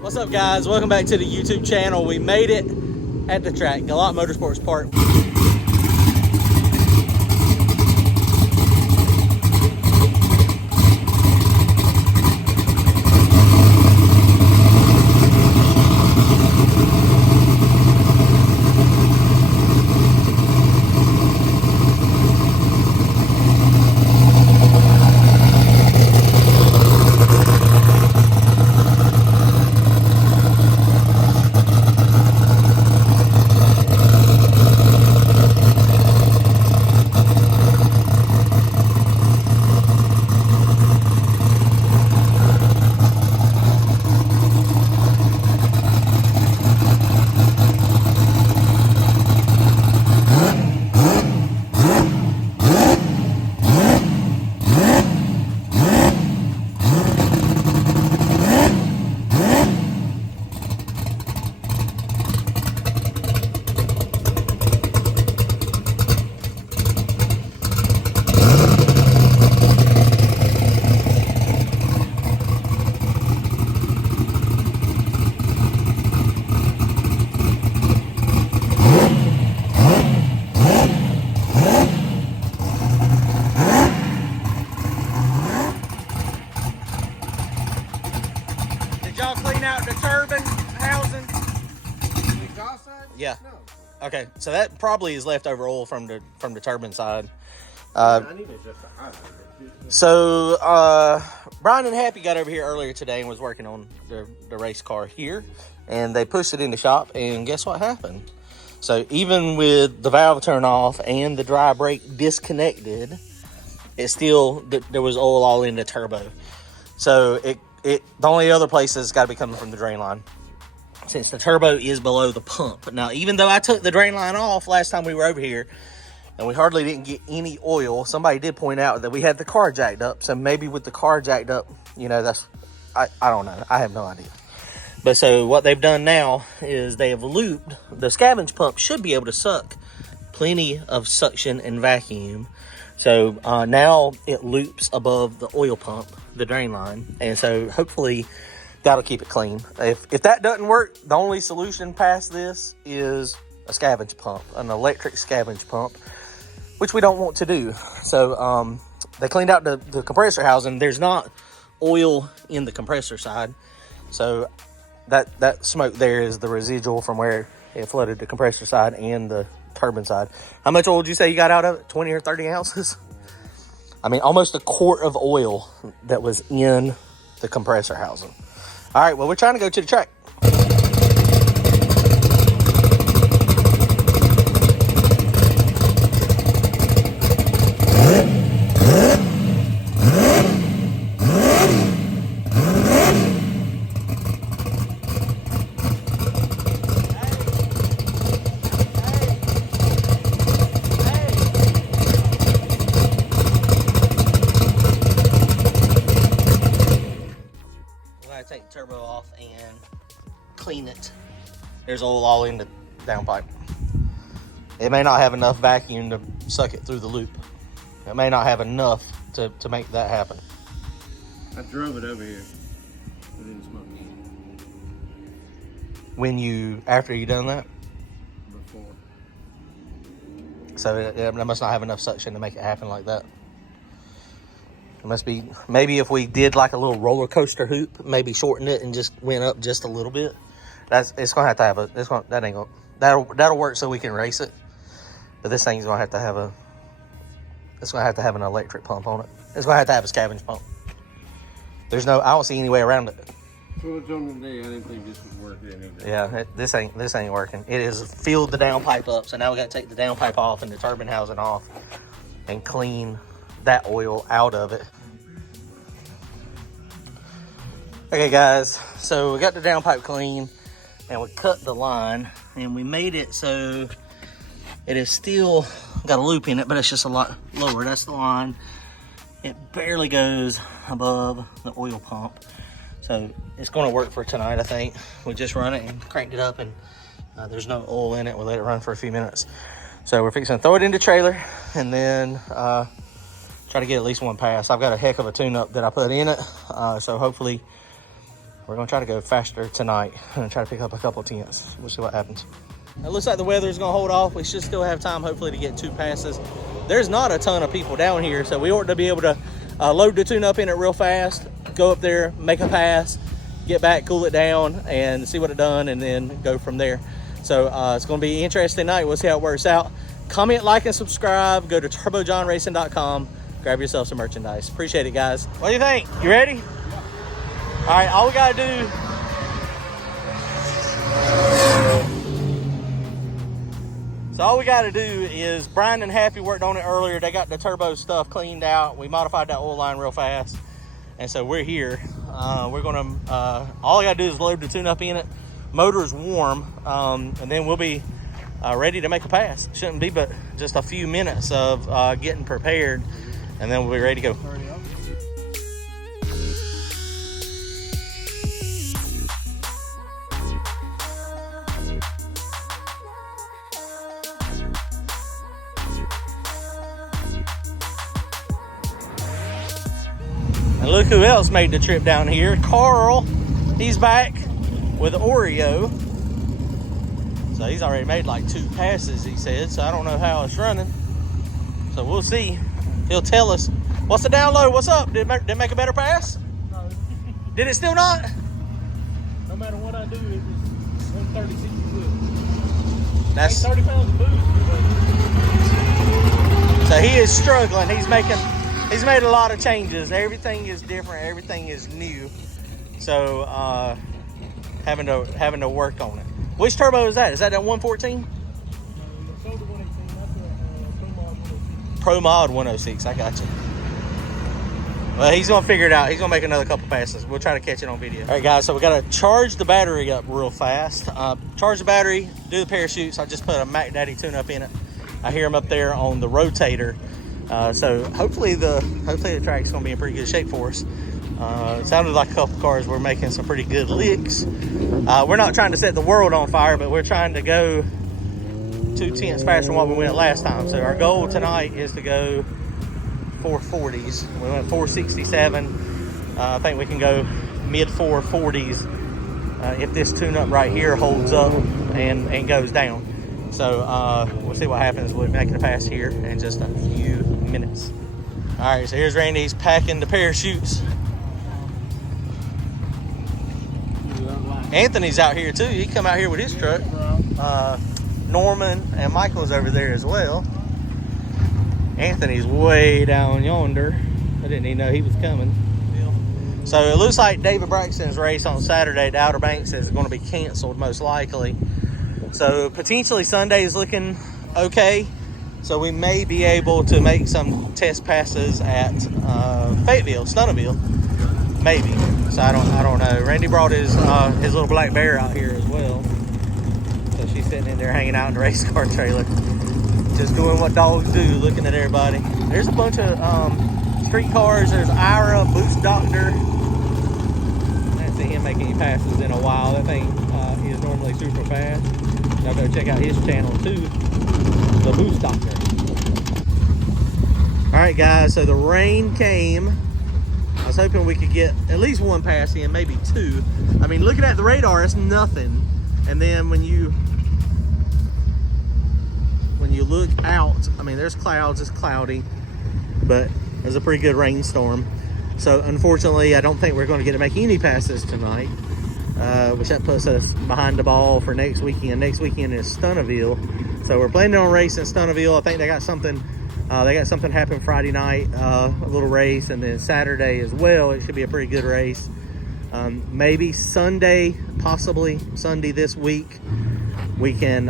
What's up, guys? Welcome back to the YouTube channel. We made it at the track, Galot Motorsports Park. Did y'all clean out the turbine housing? The exhaust side? Yeah. No. Okay, so that probably is leftover oil from the turbine side. I need to adjust the highlighter. So Bryan and Happy got over here earlier today and was working on the race car here, and they pushed it in the shop, and guess what happened? So even with the valve turned off and the dry brake disconnected, it still, there was oil all in the turbo. So the only other place that's got to be coming from the drain line, since the turbo is below the pump. Now, even though I took the drain line off last time we were over here, and we hardly didn't get any oil, somebody did point out that we had the car jacked up. So maybe with the car jacked up, you know, I don't know. I have no idea. But so what they've done now is they have looped, the scavenge pump should be able to suck plenty of suction and vacuum. So now it loops above the oil pump, the drain line. And so hopefully that'll keep it clean. If that doesn't work, the only solution past this is a scavenge pump, an electric scavenge pump, which we don't want to do. So they cleaned out the compressor housing. There's not oil in the compressor side. So that smoke there is the residual from where it flooded the compressor side and the turbine side. How much oil did you say you got out of it? 20 or 30 ounces? I mean, almost a quart of oil that was in the compressor housing. All right, well, we're trying to go to the track. Take the turbo off and clean it. There's oil all in the downpipe. It may not have enough vacuum to suck it through the loop. It may not have enough to make that happen. I drove it over here. It didn't smoke. After you done that? Before. So it must not have enough suction to make it happen like that. It must be, maybe if we did like a little roller coaster hoop, maybe shorten it and just went up just a little bit. It's gonna have to have that'll work so we can race it. But this thing's gonna have to have an electric pump on it. It's gonna have to have a scavenge pump. I don't see any way around it. So it's on the day. I didn't think this would work anyway. Yeah, this ain't working. It has filled the downpipe up, so now we gotta take the downpipe off and the turbine housing off and clean that oil out of it. Okay, guys, so we got the downpipe clean and we cut the line and we made it so it is still got a loop in it, but it's just a lot lower. That's the line. It barely goes above the oil pump. So it's going to work for tonight, I think. We just run it and cranked it up, and there's no oil in it. We'll let it run for a few minutes. So we're fixing to throw it in the trailer and then try to get at least one pass. I've got a heck of a tune-up that I put in it. So hopefully We're gonna try to go faster tonight and try to pick up a couple tents. We'll see what happens. It looks like the weather's gonna hold off. We should still have time, hopefully, to get 2 passes. There's not a ton of people down here, so we ought to be able to load the tune up in it real fast, go up there, make a pass, get back, cool it down, and see what it done, and then go from there. So it's gonna be an interesting night. We'll see how it works out. Comment, like, and subscribe. Go to turbojohnracing.com. Grab yourself some merchandise. Appreciate it, guys. What do you think? You ready? All right, all we gotta do. So all we gotta do is, Bryan and Happy worked on it earlier. They got the turbo stuff cleaned out. We modified that oil line real fast. And so we're here. We're gonna, all I gotta do is load the tune up in it. Motor's warm, and then we'll be ready to make a pass. Shouldn't be but just a few minutes of getting prepared, and then we'll be ready to go. And look who else made the trip down here. Carl, he's back with Oreo. So he's already made like 2 passes, he said. So I don't know how it's running. So we'll see. He'll tell us. What's the download? What's up? Did it make a better pass? No. Did it still not? No matter what I do, it was 136 foot. That's 30 pounds of boost. So he is struggling. He's made a lot of changes. Everything is different. Everything is new. So having to work on it. Which turbo is that? Is that 114? The shoulder 118, that's a Pro Mod 106. I got you. Well, he's gonna figure it out. He's gonna make another couple passes. We'll try to catch it on video. All right, guys. So we gotta charge the battery up real fast. Charge the battery. Do the parachutes. I just put a Mac Daddy tune-up in it. I hear him up there on the rotator. So hopefully the track's gonna be in pretty good shape for us. It sounded like a couple cars were making some pretty good licks. We're not trying to set the world on fire, but we're trying to go 2 tenths faster than what we went last time. So our goal tonight is to go 440s. We went 467. I think we can go mid 440s if this tune-up right here holds up and goes down. So we'll see what happens with making a pass here in just a few minutes. All right, so here's Randy. He's packing the parachutes. Anthony's out here too. He come out here with his truck. Norman and Michael's over there as well. Anthony's way down yonder. I didn't even know he was coming. So it looks like David Braxton's race on Saturday at Outer Banks is going to be canceled most likely. So potentially Sunday is looking okay. So we may be able to make some test passes at Fayetteville, Stunnerville, maybe. So I don't know. Randy brought his little black bear out here as well. So she's sitting in there hanging out in the race car trailer, just doing what dogs do, looking at everybody. There's a bunch of street cars. There's Ira, Boost Doctor. I haven't seen him make any passes in a while. That thing is normally super fast. Y'all go check out his channel too, the Boost Doctor. All right, guys. So the rain came. I was hoping we could get at least 1 pass in, maybe 2. I mean, looking at the radar, it's nothing. And then when you look out, I mean, there's clouds, it's cloudy, but there's a pretty good rainstorm. So unfortunately, I don't think we're going to get to make any passes tonight, which that puts us behind the ball for next weekend. Next weekend is Stunnerville. So we're planning on racing Stunnerville. I think they got something happen Friday night, a little race, and then Saturday as well. It should be a pretty good race. Maybe Sunday, possibly Sunday this week, we can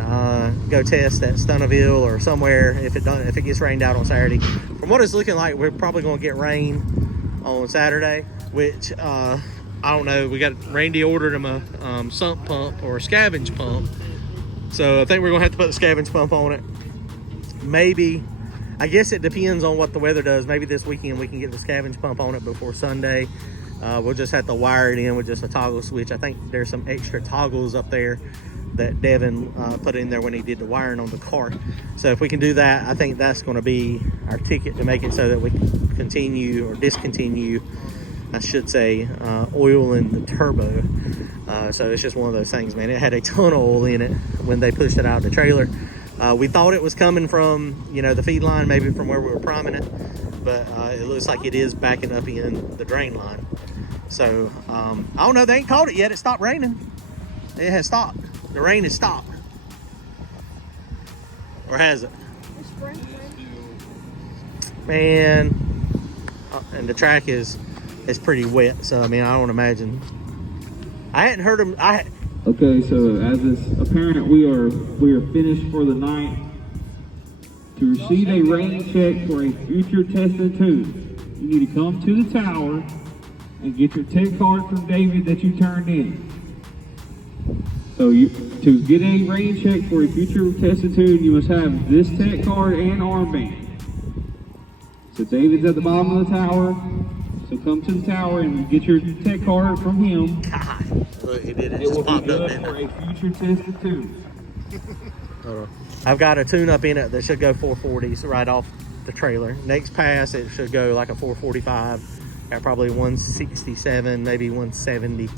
go test at Stunnerville or somewhere if it gets rained out on Saturday. From what it's looking like, we're probably going to get rain on Saturday, which I don't know. Randy ordered him a sump pump or a scavenge pump, so I think we're going to have to put the scavenge pump on it. Maybe. I guess it depends on what the weather does. Maybe this weekend we can get the scavenge pump on it before Sunday. We'll just have to wire it in with just a toggle switch. I think there's some extra toggles up there that Devin put in there when he did the wiring on the car. So if we can do that, I think that's going to be our ticket to make it so that we can continue or discontinue I should say, oil in the turbo. So it's just one of those things, man. It had a ton of oil in it when they pushed it out of the trailer. We thought it was coming from, you know, the feed line, maybe from where we were priming it, but it looks like it is backing up in the drain line. So I don't know, they ain't caught it yet. It stopped raining. It has stopped. The rain has stopped. Or has it? Man, and the track is pretty wet, so I mean, I don't imagine. I hadn't heard him. Okay, so as is apparent, we are finished for the night. To receive a rain check for a future test and tune, you need to come to the tower and get your tech card from David that you turned in. So to get a rain check for a future test and tune, you must have this tech card and armband. So David's at the bottom of the tower. So come to the tower and get your tech card from him. God, look, it did. It It just will be popped up. good Didn't for it? a future test and tune. I've got a tune-up in it that should go 440s right off the trailer. Next pass, it should go like a 445 at probably 167, maybe 170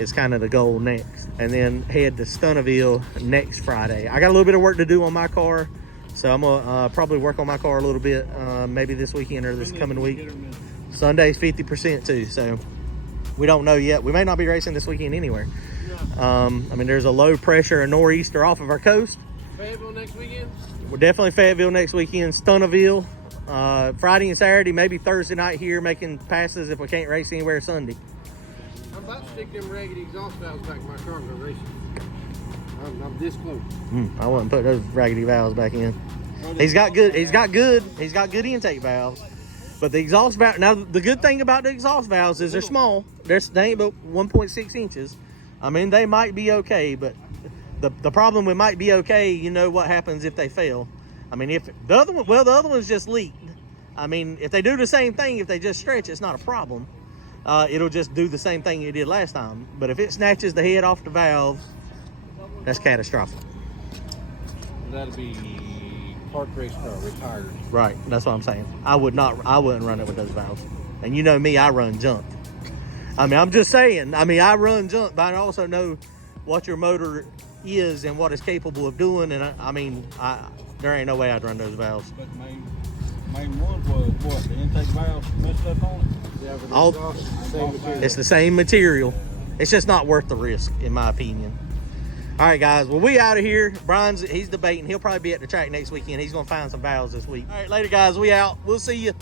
is kind of the goal next. And then head to Stunnerville next Friday. I got a little bit of work to do on my car, so I'm gonna probably work on my car a little bit, maybe this weekend or this coming week. Sunday's 50% too, so we don't know yet. We may not be racing this weekend anywhere. I mean, there's a low pressure and nor'easter off of our coast. Fayetteville next weekend? We're definitely Fayetteville next weekend, Stunnerville, Friday and Saturday, maybe Thursday night here making passes if we can't race anywhere Sunday. I'm about to stick them raggedy exhaust valves back in my car and go racing. I'm this close. I wouldn't put those raggedy valves back in. He's got good intake valves. But the exhaust valve, now the good thing about the exhaust valves is they're small. They ain't but 1.6 inches. I mean, they might be okay, but the problem with might be okay, you know what happens if they fail. I mean, if the other one's just leaked. I mean, if they do the same thing, if they just stretch, it's not a problem. It'll just do the same thing it did last time. But if it snatches the head off the valve, that's catastrophic. That'll be park race car retired. Right, that's what I'm saying. I wouldn't run it with those valves. And you know me, I run junk. I mean, I'm just saying. I mean, I run junk, but I also know what your motor is and what it's capable of doing. And I mean, there ain't no way I'd run those valves. But main one was what? The intake valve messed up on it? Yeah, but All- the exhaust, same material. It's the same material. It's just not worth the risk, in my opinion. All right, guys. Well, we out of here. He's debating. He'll probably be at the track next weekend. He's going to find some valves this week. All right, later, guys. We out. We'll see you.